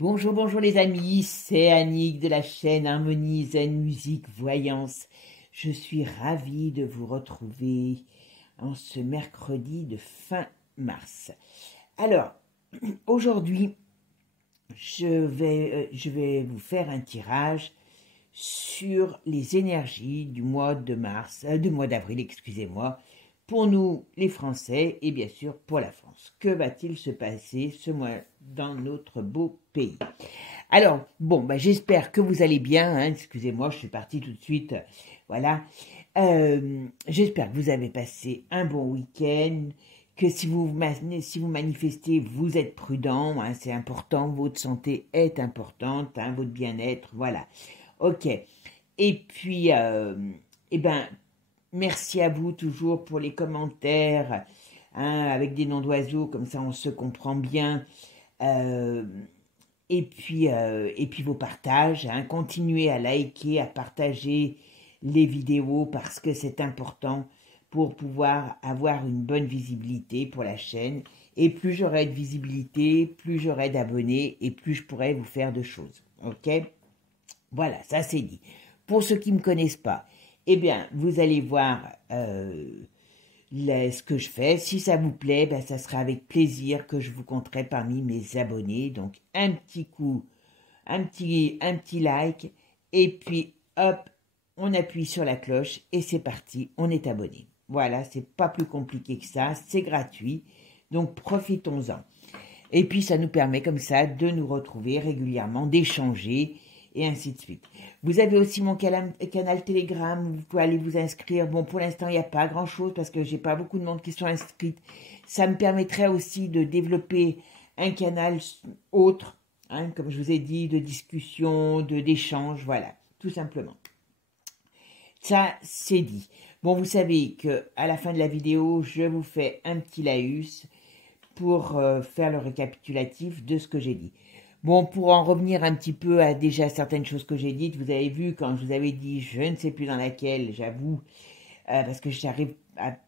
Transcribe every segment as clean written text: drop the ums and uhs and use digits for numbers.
Bonjour, bonjour les amis, c'est Annick de la chaîne Harmonie Zen Musique Voyance. Je suis ravie de vous retrouver en ce mercredi de fin mars. Alors, aujourd'hui, je vais vous faire un tirage sur les énergies du mois de mars, du mois d'avril, excusez-moi, pour nous les Français et bien sûr pour la France. Que va-t-il se passer ce mois dans notre beau pays? Alors, bon, j'espère que vous allez bien, hein. Excusez-moi, je suis partie tout de suite, voilà. J'espère que vous avez passé un bon week-end, que si vous manifestez, vous êtes prudent, hein, c'est important, votre santé est importante, hein, votre bien-être, voilà. Ok. Et puis, merci à vous toujours pour les commentaires, hein, avec des noms d'oiseaux, comme ça on se comprend bien. Euh, et puis vos partages, hein, continuez à liker, à partager les vidéos parce que c'est important pour pouvoir avoir une bonne visibilité pour la chaîne. Et plus j'aurai de visibilité, plus j'aurai d'abonnés et plus je pourrai vous faire de choses. Ok? Voilà, ça c'est dit. Pour ceux qui ne me connaissent pas, eh bien, vous allez voir ce que je fais. Si ça vous plaît, ça sera avec plaisir que je vous compterai parmi mes abonnés. Donc, un petit coup, un petit like, et puis hop, on appuie sur la cloche et c'est parti, on est abonné. Voilà, c'est pas plus compliqué que ça, c'est gratuit, donc profitons-en. Et puis ça nous permet comme ça de nous retrouver régulièrement, d'échanger et ainsi de suite. Vous avez aussi mon canal Telegram, vous pouvez aller vous inscrire. Bon, pour l'instant, il n'y a pas grand-chose parce que j'ai pas beaucoup de monde qui sont inscrits. Ça me permettrait aussi de développer un canal autre, hein, comme je vous ai dit, de discussion, d'échange, voilà, tout simplement. Ça, c'est dit. Bon, vous savez que à la fin de la vidéo, je vous fais un petit laïus pour faire le récapitulatif de ce que j'ai dit. Bon, pour en revenir un petit peu à déjà certaines choses que j'ai dites, vous avez vu quand je vous avais dit, je ne sais plus dans laquelle, j'avoue, parce que j'arrive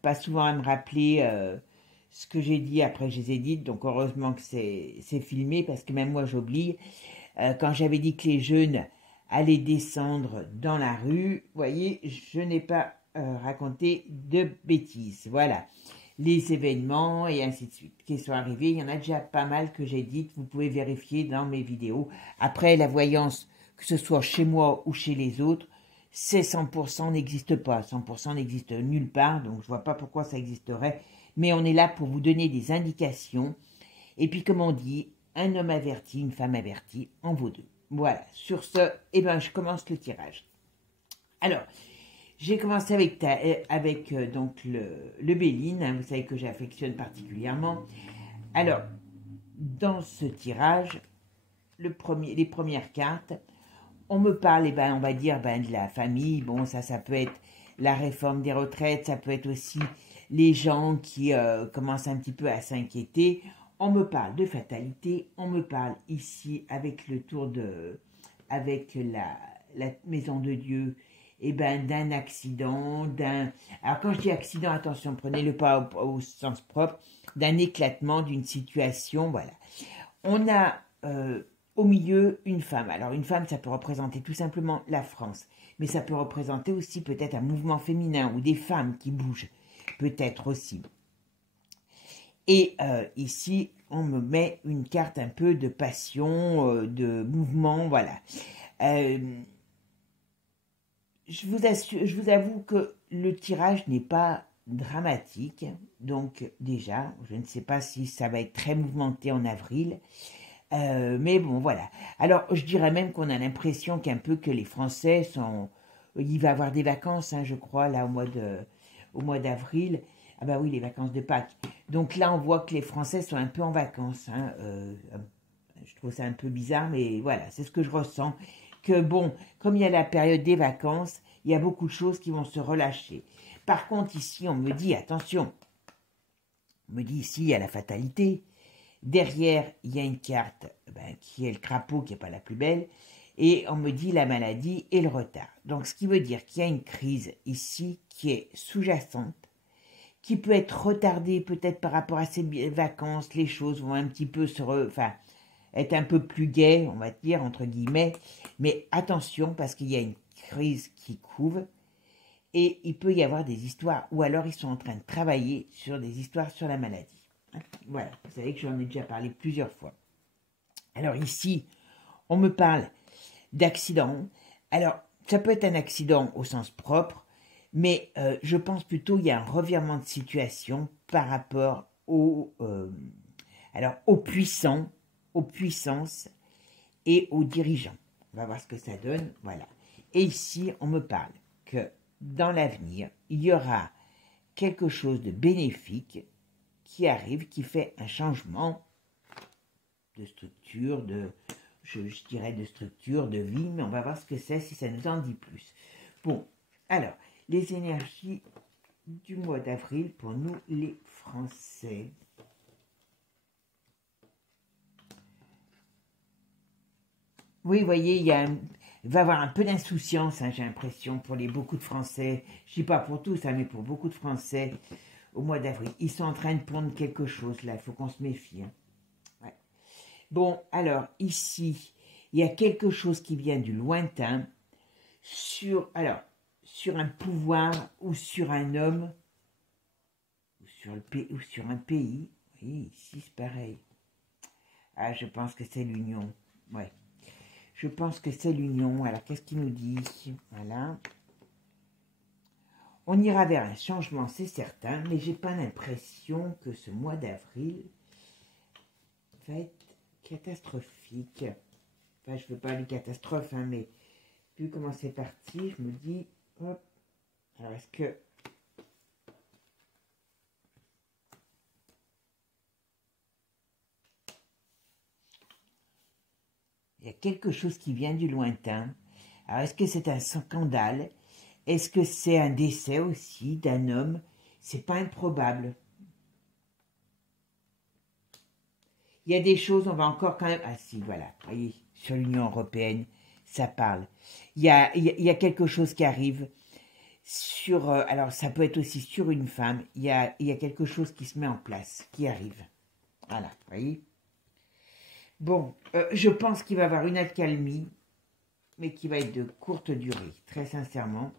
pas souvent à me rappeler ce que j'ai dit après que je les ai dites, donc heureusement que c'est filmé, parce que même moi j'oublie. Quand j'avais dit que les jeunes allaient descendre dans la rue, vous voyez, je n'ai pas raconté de bêtises, voilà. Les événements et ainsi de suite qui sont arrivés. Il y en a déjà pas mal que j'ai dites, vous pouvez vérifier dans mes vidéos. Après, la voyance, que ce soit chez moi ou chez les autres, c'est 100% n'existe pas. 100% n'existe nulle part, donc je vois pas pourquoi ça existerait. Mais on est là pour vous donner des indications. Et puis, comme on dit, un homme averti, une femme avertie, en vaut deux. Voilà, sur ce, je commence le tirage. Alors, j'ai commencé avec donc le Béline, hein, vous savez que j'affectionne particulièrement. Alors, dans ce tirage, les premières cartes, on me parle, on va dire, de la famille. Bon, ça peut être la réforme des retraites, ça peut être aussi les gens qui commencent un petit peu à s'inquiéter. On me parle de fatalité, on me parle ici avec avec la maison de Dieu, d'un accident, alors quand je dis accident, attention, prenez-le pas au sens propre, d'un éclatement d'une situation, voilà. On a au milieu une femme. Alors une femme, ça peut représenter tout simplement la France, mais ça peut représenter aussi peut-être un mouvement féminin ou des femmes qui bougent, peut-être aussi. Et ici, on me met une carte un peu de passion, de mouvement, voilà. Je vous avoue que le tirage n'est pas dramatique, donc déjà, je ne sais pas si ça va être très mouvementé en avril, mais bon, voilà. Alors, je dirais même qu'on a l'impression qu'un peu que les Français sont... Il va y avoir des vacances, hein, je crois, là, au mois d'avril. Ah bah oui, les vacances de Pâques. Donc là, on voit que les Français sont un peu en vacances, hein, je trouve ça un peu bizarre, mais voilà, c'est ce que je ressens. Que bon, comme il y a la période des vacances, il y a beaucoup de choses qui vont se relâcher. Par contre, ici, on me dit, attention, on me dit ici, il y a la fatalité. Derrière, il y a une carte qui est le crapaud, qui n'est pas la plus belle, et on me dit la maladie et le retard. Donc, ce qui veut dire qu'il y a une crise ici qui est sous-jacente, qui peut être retardée peut-être par rapport à ces vacances, les choses vont un petit peu être un peu plus gai, on va dire, entre guillemets. Mais attention, parce qu'il y a une crise qui couve et il peut y avoir des histoires, ou alors ils sont en train de travailler sur des histoires sur la maladie. Voilà, vous savez que j'en ai déjà parlé plusieurs fois. Alors ici, on me parle d'accident. Alors, ça peut être un accident au sens propre, mais je pense plutôt qu'il y a un revirement de situation par rapport aux puissants, aux puissances et aux dirigeants. On va voir ce que ça donne, voilà. Et ici, on me parle que dans l'avenir, il y aura quelque chose de bénéfique qui arrive, qui fait un changement de structure, je dirais de structure, de vie, mais on va voir ce que c'est, si ça nous en dit plus. Bon, alors, les énergies du mois d'avril pour nous les Français. Oui, vous voyez, il va y avoir un peu d'insouciance, hein, j'ai l'impression, pour beaucoup de Français. Je ne dis pas pour tous, hein, mais pour beaucoup de Français au mois d'avril. Ils sont en train de pondre quelque chose, là, il faut qu'on se méfie. Hein. Ouais. Bon, alors, ici, il y a quelque chose qui vient du lointain sur un pouvoir ou sur un homme ou sur un pays. Oui, ici, c'est pareil. Ah, je pense que c'est l'union. Ouais. Je pense que c'est l'union. Alors, qu'est-ce qu'il nous dit? Voilà. On ira vers un changement, c'est certain, mais j'ai pas l'impression que ce mois d'avril va être catastrophique. Enfin, je veux pas une catastrophe, hein, mais vu comment c'est parti, je me dis, hop, alors est-ce que... Il y a quelque chose qui vient du lointain. Alors, est-ce que c'est un scandale? Est-ce que c'est un décès aussi d'un homme? C'est pas improbable. Il y a des choses, on va encore quand même... Ah si, voilà, vous voyez, sur l'Union européenne, ça parle. Il y a quelque chose qui arrive sur... alors, ça peut être aussi sur une femme. Il y a quelque chose qui se met en place, qui arrive. Voilà, vous voyez. Bon, je pense qu'il va y avoir une accalmie, mais qui va être de courte durée, très sincèrement,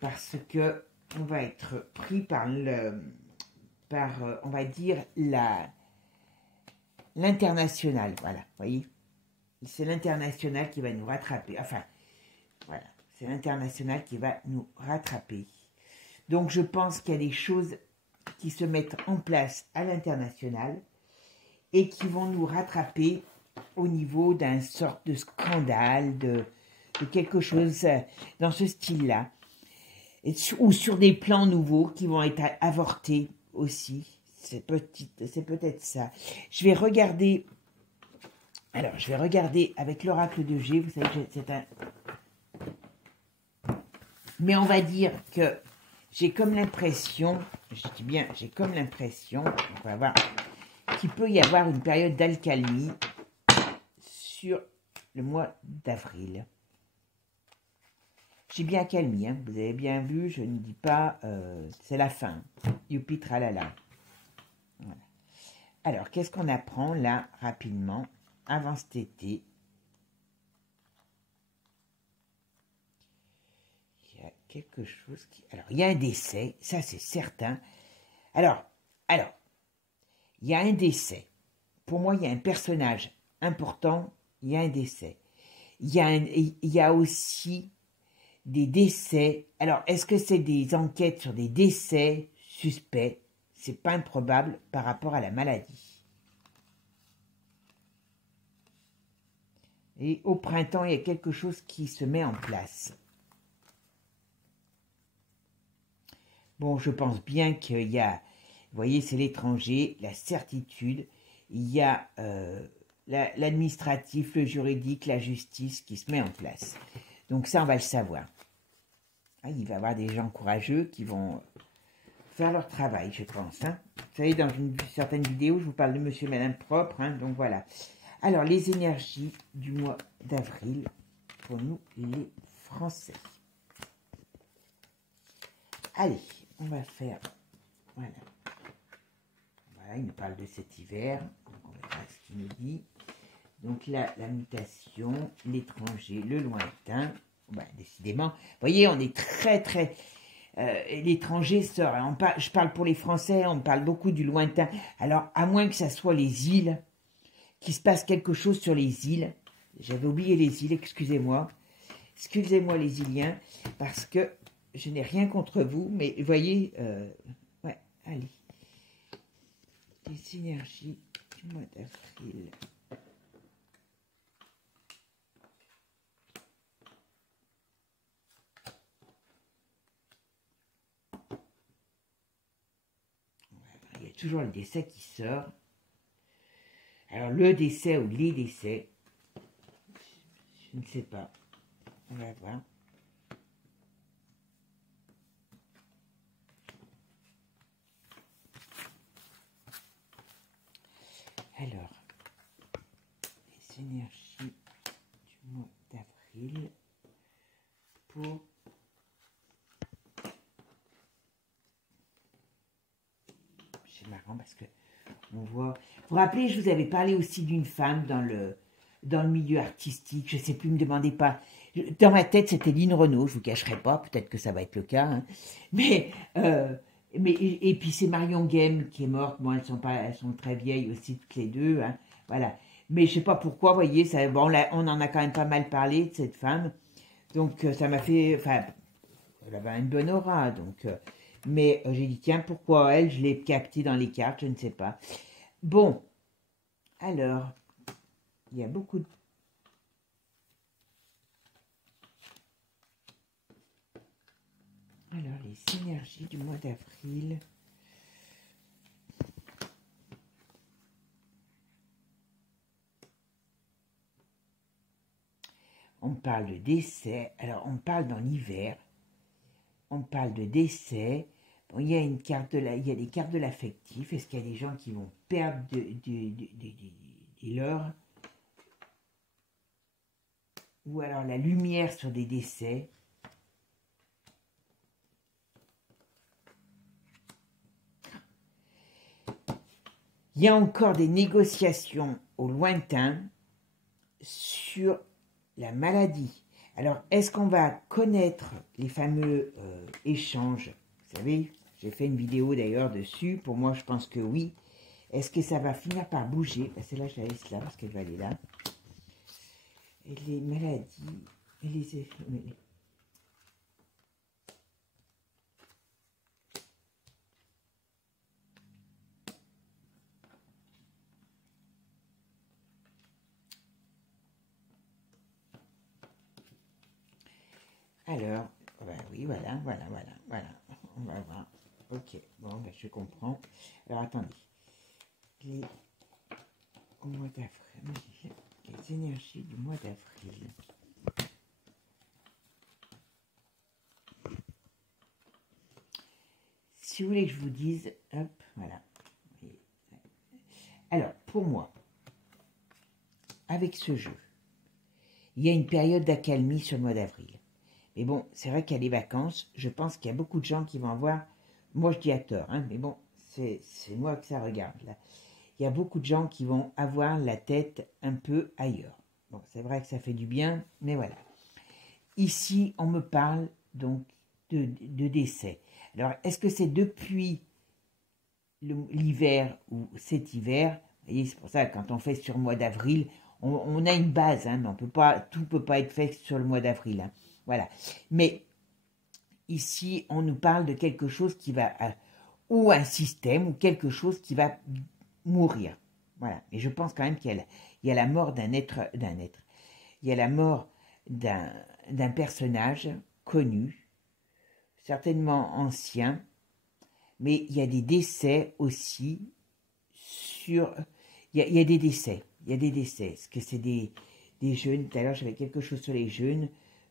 parce que on va être pris par on va dire, l'international, voilà, vous voyez. C'est l'international qui va nous rattraper, enfin, voilà, c'est l'international qui va nous rattraper. Donc, je pense qu'il y a des choses qui se mettent en place à l'international et qui vont nous rattraper au niveau d'un sorte de scandale, de quelque chose dans ce style-là, ou sur des plans nouveaux qui vont être avortés aussi. C'est peut-être ça. Je vais regarder. Alors, je vais regarder avec l'oracle de G. Vous savez que c'est un. Mais on va dire que j'ai comme l'impression, je dis bien, j'ai comme l'impression, on va voir, qu'il peut y avoir une période d'alcalmie sur le mois d'avril. J'ai bien accalmie, hein, vous avez bien vu, je ne dis pas, c'est la fin. Youpi tralala. Voilà. Alors, qu'est-ce qu'on apprend là, rapidement, avant cet été? Il y a quelque chose qui... Alors, il y a un décès, ça c'est certain. Alors, il y a un décès. Pour moi, il y a un personnage important, il y a un décès. Il y a aussi des décès. Alors, est-ce que c'est des enquêtes sur des décès suspects? C'est pas improbable par rapport à la maladie. Et au printemps, il y a quelque chose qui se met en place. Bon, je pense bien qu'il y a, vous voyez, c'est l'étranger, la certitude, il y a l'administratif, le juridique, la justice qui se met en place. Donc ça, on va le savoir. Ah, il va y avoir des gens courageux qui vont faire leur travail, je pense. Hein. Vous savez, dans une certaine vidéo, je vous parle de monsieur et madame propre, hein, donc voilà. Alors, les énergies du mois d'avril pour nous, les Français. Allez, on va faire... Voilà. Voilà, il nous parle de cet hiver. Donc, on verra ce qu'il nous dit. Donc là, la mutation, l'étranger, le lointain. Ben, décidément, vous voyez, on est très... l'étranger sort. Je parle pour les Français, on parle beaucoup du lointain. Alors, à moins que ça soit les îles, qu'il se passe quelque chose sur les îles. J'avais oublié les îles, excusez-moi. Excusez-moi les Iliens, parce que je n'ai rien contre vous, mais vous voyez, ouais, allez. Les synergies du mois d'avril. Il y a toujours le décès qui sort. Alors, le décès ou les décès, je ne sais pas. On va voir. Alors, les énergies du mois d'avril pour... C'est marrant parce que on voit... Vous vous rappelez, je vous avais parlé aussi d'une femme dans le milieu artistique. Je ne sais plus, ne me demandez pas. Dans ma tête, c'était Lynn Renault, je ne vous cacherai pas. Peut-être que ça va être le cas. Hein. Et puis c'est Marion Game qui est morte. Bon, elles sont très vieilles aussi, toutes les deux. Hein. Voilà. Mais je ne sais pas pourquoi, vous voyez, ça, bon, on en a quand même pas mal parlé de cette femme. Donc ça m'a fait... Enfin, elle avait une bonne aura, donc... mais j'ai dit, tiens, pourquoi elle? Je l'ai captée dans les cartes, je ne sais pas. Bon, alors, il y a beaucoup de... Alors, les synergies du mois d'avril. On parle de décès. Alors, on parle dans l'hiver. On parle de décès. Bon, il y a une carte il y a des cartes de l'affectif. Est-ce qu'il y a des gens qui vont perdre des leurs? Ou alors la lumière sur des décès. Il y a encore des négociations au lointain sur la maladie. Alors, est-ce qu'on va connaître les fameux échanges? Vous savez, j'ai fait une vidéo d'ailleurs dessus. Pour moi, je pense que oui. Est-ce que ça va finir par bouger? Celle-là, je la laisse là parce qu'elle va aller là. Et les maladies et les effets... Alors, ben oui, voilà. On va voir. Ok, bon, ben je comprends. Alors, attendez. Au mois d'avril, les énergies du mois d'avril. Si vous voulez que je vous dise, hop, voilà. Alors, pour moi, avec ce jeu, il y a une période d'accalmie sur le mois d'avril. Mais bon, c'est vrai qu'il y a les vacances. Je pense qu'il y a beaucoup de gens qui vont avoir... Moi, je dis à tort, hein, mais bon, c'est moi que ça regarde, là. Il y a beaucoup de gens qui vont avoir la tête un peu ailleurs. Bon, c'est vrai que ça fait du bien, mais voilà. Ici, on me parle donc de décès. Alors, est-ce que c'est depuis l'hiver ou cet hiver? Vous voyez, c'est pour ça que quand on fait sur le mois d'avril, on a une base, hein, mais tout ne peut pas être fait sur le mois d'avril. Hein. Voilà. Mais ici, on nous parle de quelque chose qui va... ou un système, ou quelque chose qui va mourir. Voilà. Et je pense quand même qu'il y a la mort d'un être. Il y a la mort d'un personnage connu, certainement ancien, mais il y a des décès aussi sur... Il y a des décès. Il y a des décès. Est-ce que c'est des jeunes? Tout à l'heure, j'avais quelque chose sur les jeunes.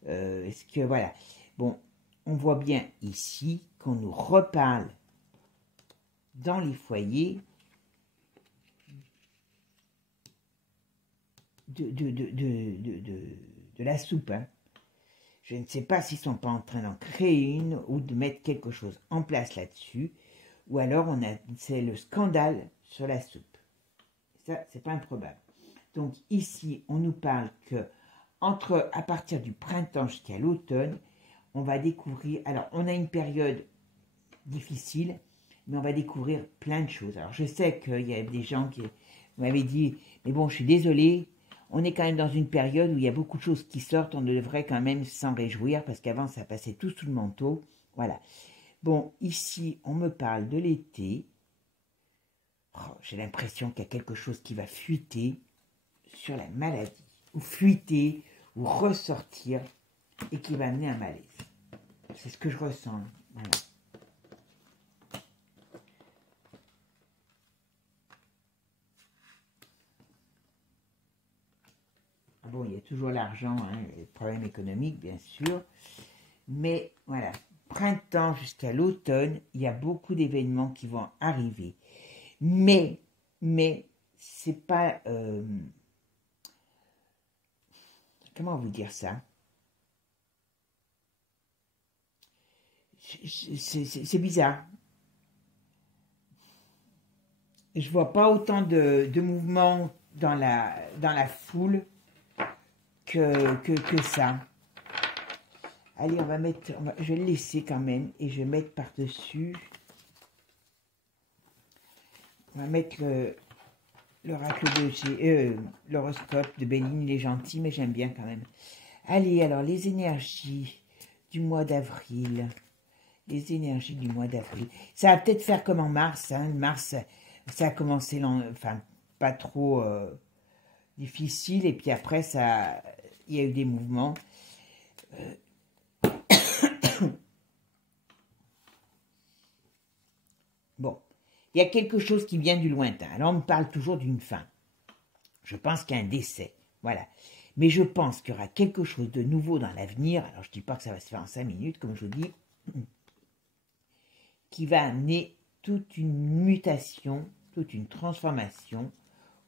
Est-ce que... Voilà. Bon, on voit bien ici qu'on nous reparle dans les foyers de la soupe. Hein. Je ne sais pas s'ils ne sont pas en train d'en créer une ou de mettre quelque chose en place là-dessus. Ou alors, c'est le scandale sur la soupe. Ça, c'est pas improbable. Donc ici, on nous parle que à partir du printemps jusqu'à l'automne, on va découvrir, alors on a une période difficile, mais on va découvrir plein de choses. Alors je sais qu'il y a des gens qui m'avaient dit, mais bon, je suis désolée, on est quand même dans une période où il y a beaucoup de choses qui sortent, on devrait quand même s'en réjouir, parce qu'avant ça passait tout sous le manteau, voilà. Bon, ici, on me parle de l'été. Oh, j'ai l'impression qu'il y a quelque chose qui va fuiter sur la maladie, ou fuiter, ou ressortir, et qui va amener un malaise. C'est ce que je ressens. Voilà. Bon, il y a toujours l'argent, hein, les problèmes économiques, bien sûr. Mais voilà, printemps jusqu'à l'automne, il y a beaucoup d'événements qui vont arriver. Mais, c'est pas... comment vous dire ça? C'est bizarre. Je vois pas autant de mouvements dans la foule que ça. Allez, je vais le laisser quand même et je vais mettre par-dessus. On va mettre l'oracle de l'horoscope de Béline, il est gentil, mais j'aime bien quand même. Allez, alors, les énergies du mois d'avril. Les énergies du mois d'avril. Ça va peut-être faire comme en mars. Hein. Mars, ça a commencé, enfin, pas trop difficile. Et puis après, il y a eu des mouvements. Bon, il y a quelque chose qui vient du lointain. Alors, on me parle toujours d'une fin. Je pense qu'il y a un décès. Voilà. Mais je pense qu'il y aura quelque chose de nouveau dans l'avenir. Alors, je ne dis pas que ça va se faire en 5 minutes, comme je vous dis. Qui va amener toute une mutation, toute une transformation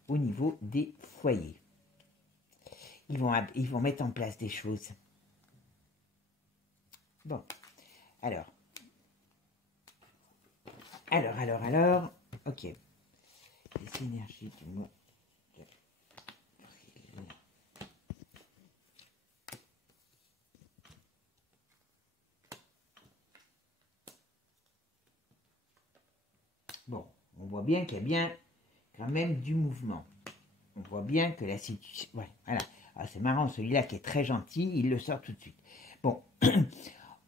au niveau des foyers. Ils vont mettre en place des choses. Bon, alors, ok. Les énergies du mois d'avril. Bon, on voit bien qu'il y a bien quand même du mouvement. On voit bien que la situation... Ouais, voilà. Ah, c'est marrant, celui-là qui est très gentil, il le sort tout de suite. Bon,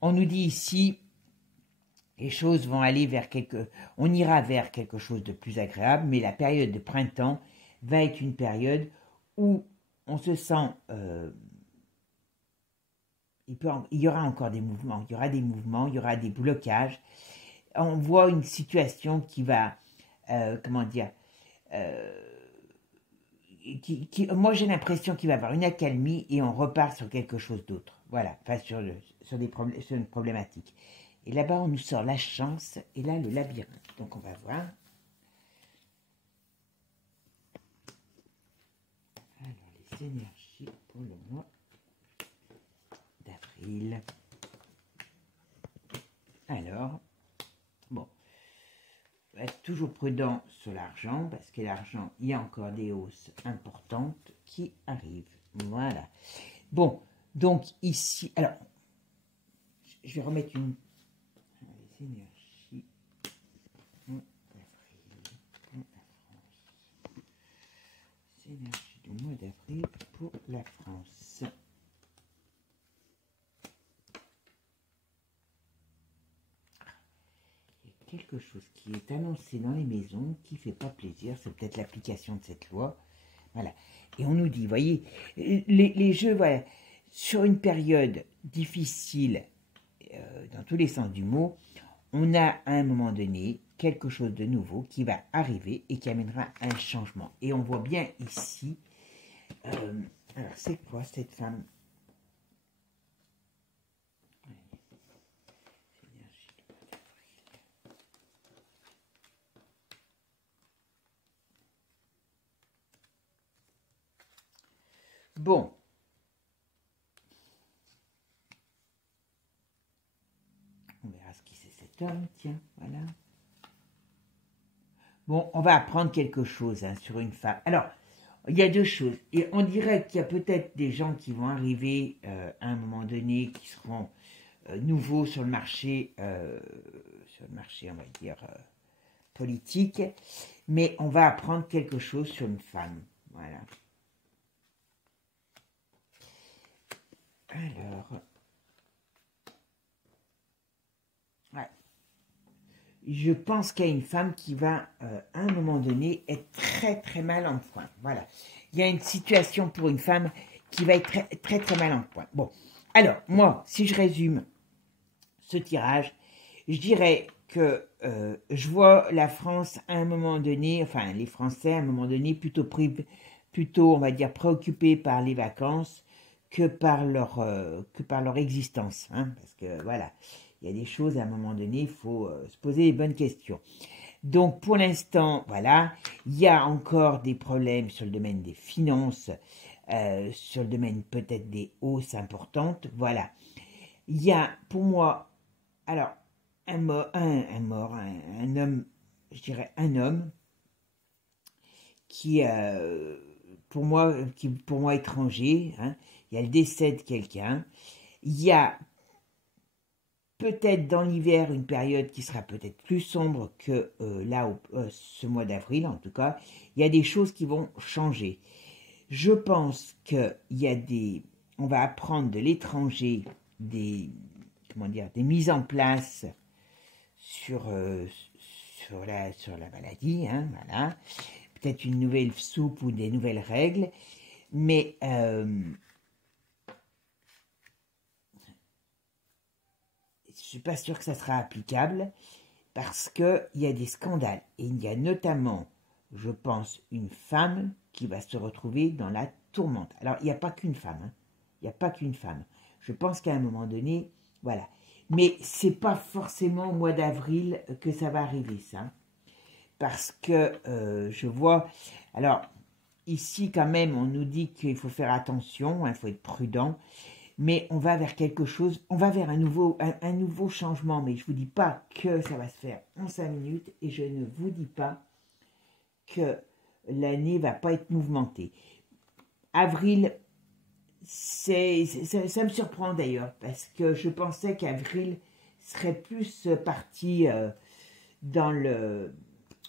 on nous dit ici, les choses vont aller vers on ira vers quelque chose de plus agréable, mais la période de printemps va être une période où on se sent... il y aura encore des mouvements, il y aura des blocages. On voit une situation qui va... comment dire moi j'ai l'impression qu'il va y avoir une accalmie et on repart sur quelque chose d'autre. Voilà, enfin sur une problématique. Et là-bas on nous sort la chance et là le labyrinthe. Donc on va voir. Alors les énergies pour le mois d'avril. Alors, bon, être toujours prudent sur l'argent, parce que l'argent, il y a encore des hausses importantes qui arrivent. Voilà. Bon, donc ici, alors, je vais remettre les énergies d'avril pour la France. Les énergies du mois d'avril pour la France. Quelque chose qui est annoncé dans les maisons qui ne fait pas plaisir, c'est peut-être l'application de cette loi. Voilà. Et on nous dit, voyez, les jeux, voilà, sur une période difficile, dans tous les sens du mot, on a à un moment donné quelque chose de nouveau qui va arriver et qui amènera un changement. Et on voit bien ici, alors c'est quoi cette femme ? Bon. On verra ce qui c'est cet homme, tiens, voilà. Bon, on va apprendre quelque chose hein, sur une femme. Alors, Il y a deux choses. Et on dirait qu'il y a peut-être des gens qui vont arriver à un moment donné, qui seront nouveaux sur le marché, on va dire, politique, mais on va apprendre quelque chose sur une femme. Voilà. Alors, ouais. Je pense qu'il y a une femme qui va, à un moment donné, être très très mal en point. Voilà. Il y a une situation pour une femme qui va être très très, très mal en point. Bon, alors, moi, si je résume ce tirage, je dirais que je vois la France à un moment donné, enfin les Français à un moment donné, plutôt on va dire préoccupés par les vacances que par leur existence. Hein, parce que voilà, il y a des choses à un moment donné, il faut se poser les bonnes questions. Donc pour l'instant, voilà, il y a encore des problèmes sur le domaine des finances, sur le domaine peut-être des hausses importantes, voilà. Il y a pour moi, alors, un homme, je dirais un homme qui, pour moi étranger, hein, il y a le décès de quelqu'un, il y a peut-être dans l'hiver une période qui sera peut-être plus sombre que ce mois d'avril en tout cas, il y a des choses qui vont changer. Je pense on va apprendre de l'étranger des mises en place sur la maladie, hein, voilà. Peut-être une nouvelle soupe ou des nouvelles règles, mais je ne suis pas sûre que ça sera applicable parce qu'il y a des scandales. Et il y a notamment, je pense, une femme qui va se retrouver dans la tourmente. Alors, il n'y a pas qu'une femme. Hein. Il n'y a pas qu'une femme. Je pense qu'à un moment donné, voilà. Mais c'est pas forcément au mois d'avril que ça va arriver, ça. Parce que je vois... Alors, ici, quand même, on nous dit qu'il faut faire attention, il faut être prudent, mais on va vers quelque chose, on va vers un nouveau changement, mais je ne vous dis pas que ça va se faire en 5 minutes, et je ne vous dis pas que l'année va pas être mouvementée. Avril, ça me surprend d'ailleurs, parce que je pensais qu'avril serait plus parti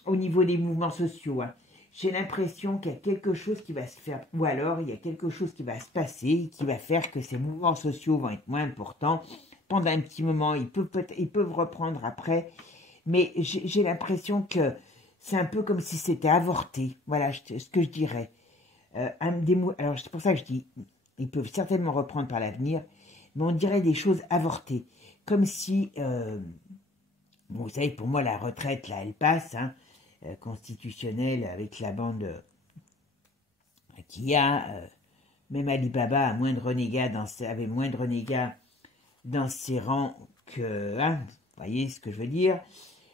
au niveau des mouvements sociaux. Hein. J'ai l'impression qu'il y a quelque chose qui va se faire, ou alors il y a quelque chose qui va se passer, qui va faire que ces mouvements sociaux vont être moins importants. Pendant un petit moment, ils peuvent reprendre après, mais j'ai l'impression que c'est un peu comme si c'était avorté. Voilà ce que je dirais. Alors c'est pour ça que je dis, ils peuvent certainement reprendre par l'avenir, mais on dirait des choses avortées. Comme si, bon, vous savez, pour moi, la retraite, là, elle passe, hein, constitutionnelle, avec la bande qu'il y a. Même Alibaba avait moins de renégats dans ses rangs que... Hein, vous voyez ce que je veux dire?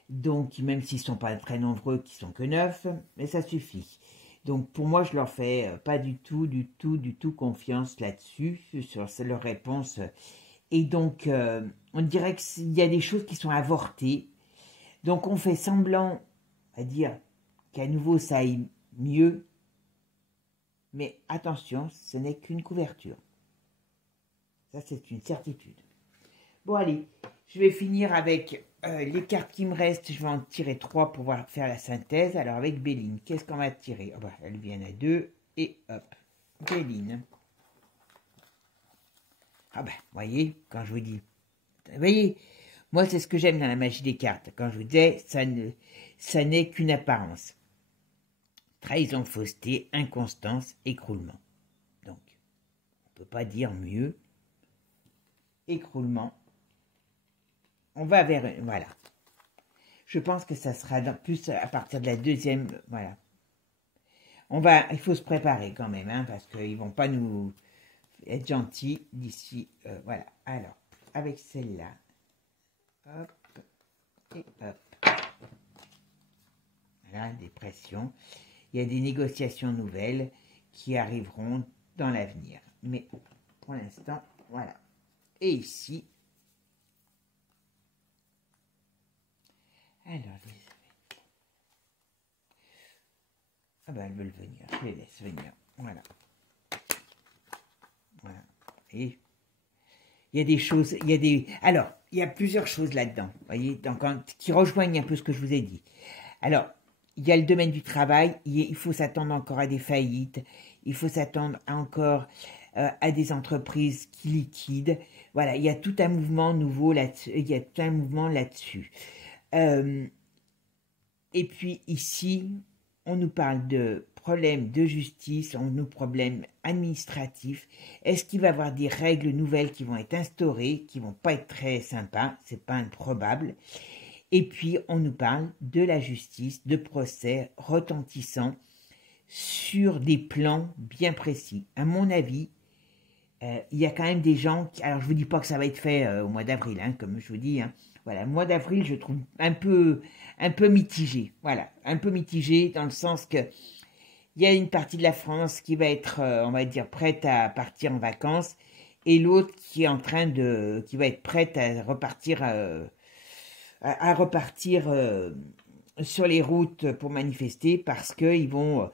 Donc, même s'ils ne sont pas très nombreux, qui sont que 9, mais ça suffit. Donc, pour moi, je leur fais pas du tout confiance là-dessus, sur leur réponse. Et donc, on dirait qu'il y a des choses qui sont avortées. Donc, on fait semblant à dire qu'à nouveau, ça aille mieux. Mais attention, ce n'est qu'une couverture. Ça, c'est une certitude. Bon, allez, je vais finir avec les cartes qui me restent. Je vais en tirer 3 pour pouvoir faire la synthèse. Alors, avec Béline, qu'est-ce qu'on va tirer? Oh, bah, elles viennent à 2. Et hop, Béline. Ah ben, voyez, quand je vous dis... Vous voyez, moi, c'est ce que j'aime dans la magie des cartes. Quand je vous disais, ça n'est qu'une apparence. Trahison, fausseté, inconstance, écroulement. Donc, on ne peut pas dire mieux. Écroulement. On va vers... Voilà. Je pense que ça sera plus à partir de la deuxième... Voilà. Il faut se préparer quand même, hein, parce qu'ils ne vont pas nous être gentils d'ici. Voilà. Alors, avec celle-là. Hop. Et hop. Voilà, des pressions. Il y a des négociations nouvelles qui arriveront dans l'avenir. Mais pour l'instant, voilà. Et ici, alors, Ah ben, elles veulent venir, je les laisse venir. Voilà. Voilà. Et il y a des choses, il y a des... Alors, il y a plusieurs choses là-dedans, vous voyez, donc, qui rejoignent un peu ce que je vous ai dit. Alors, il y a le domaine du travail, il faut s'attendre encore à des faillites, il faut s'attendre encore à des entreprises qui liquident. Voilà, il y a tout un mouvement nouveau là-dessus, il y a tout un mouvement là-dessus. Et puis ici, on nous parle de problèmes de justice, on nous problèmes administratifs. Est-ce qu'il va y avoir des règles nouvelles qui vont être instaurées, qui vont pas être très sympas, c'est pas improbable. Et puis, on nous parle de la justice, de procès retentissants sur des plans bien précis. À mon avis, il y a quand même des gens qui... Alors, je vous dis pas que ça va être fait au mois d'avril, hein, comme je vous dis. Hein. Voilà, le mois d'avril, je trouve un peu mitigé. Voilà, un peu mitigé dans le sens que il y a une partie de la France qui va être, on va dire, prête à partir en vacances et l'autre qui est en train de... qui va être prête à repartir... sur les routes pour manifester parce que ils vont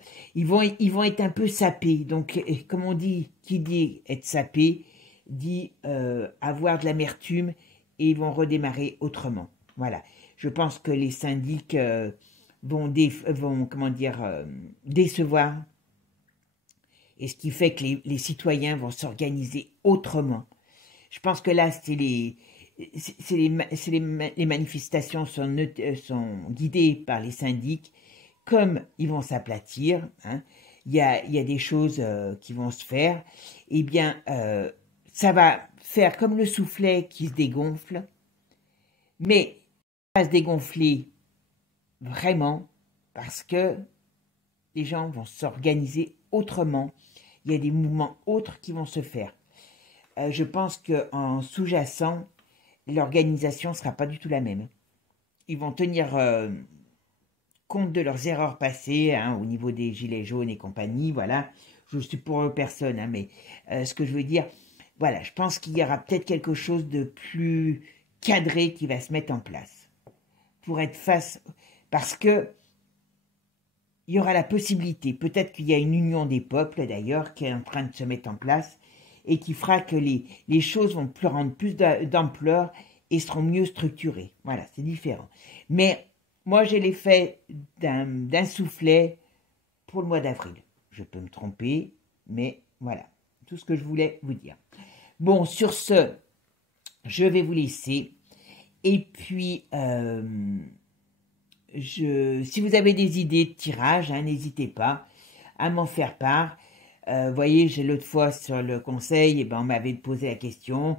être un peu sapés. Donc, comme on dit, qui dit être sapé, dit avoir de l'amertume et ils vont redémarrer autrement. Voilà. Je pense que les syndics vont comment dire, décevoir. Et ce qui fait que les citoyens vont s'organiser autrement. Je pense que là, les manifestations sont guidées par les syndics, comme ils vont s'aplatir, hein, il y a des choses qui vont se faire, eh bien, ça va faire comme le soufflet qui se dégonfle, mais ça va se dégonfler vraiment parce que les gens vont s'organiser autrement, il y a des mouvements autres qui vont se faire. Je pense qu'en sous-jacent, l'organisation ne sera pas du tout la même. Ils vont tenir compte de leurs erreurs passées, hein, au niveau des gilets jaunes et compagnie, voilà. Je suis pour eux personne, hein, mais ce que je veux dire, voilà, je pense qu'il y aura peut-être quelque chose de plus cadré qui va se mettre en place pour être face, parce que il y aura la possibilité, peut-être qu'il y a une union des peuples d'ailleurs qui est en train de se mettre en place et qui fera que les choses vont prendre plus d'ampleur et seront mieux structurées. Voilà, c'est différent. Mais moi, j'ai l'effet d'un soufflet pour le mois d'avril. Je peux me tromper, mais voilà, tout ce que je voulais vous dire. Bon, sur ce, je vais vous laisser. Et puis, si vous avez des idées de tirage, hein, n'hésitez pas à m'en faire part. Voyez, l'autre fois sur le conseil, on m'avait posé la question,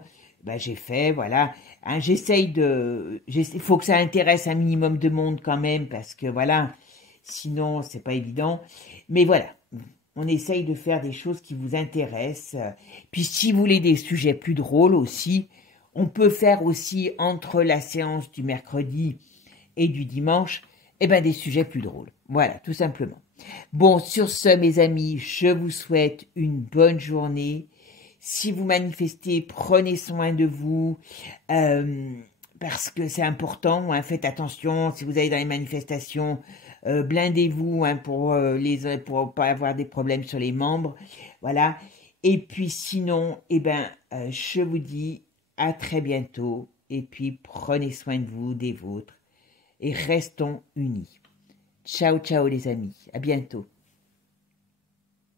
j'ai fait, voilà. Hein, il faut que ça intéresse un minimum de monde quand même, parce que voilà, sinon c'est pas évident. Mais voilà, on essaye de faire des choses qui vous intéressent. Puis si vous voulez des sujets plus drôles aussi, on peut faire aussi entre la séance du mercredi et du dimanche, des sujets plus drôles. Voilà, tout simplement. Bon, sur ce, mes amis, je vous souhaite une bonne journée. Si vous manifestez, prenez soin de vous, parce que c'est important, hein, faites attention, si vous allez dans les manifestations, blindez-vous hein, pour pas avoir des problèmes sur les membres, voilà. Et puis sinon, je vous dis à très bientôt, et puis prenez soin de vous, des vôtres, et restons unis. Ciao, ciao les amis, à bientôt.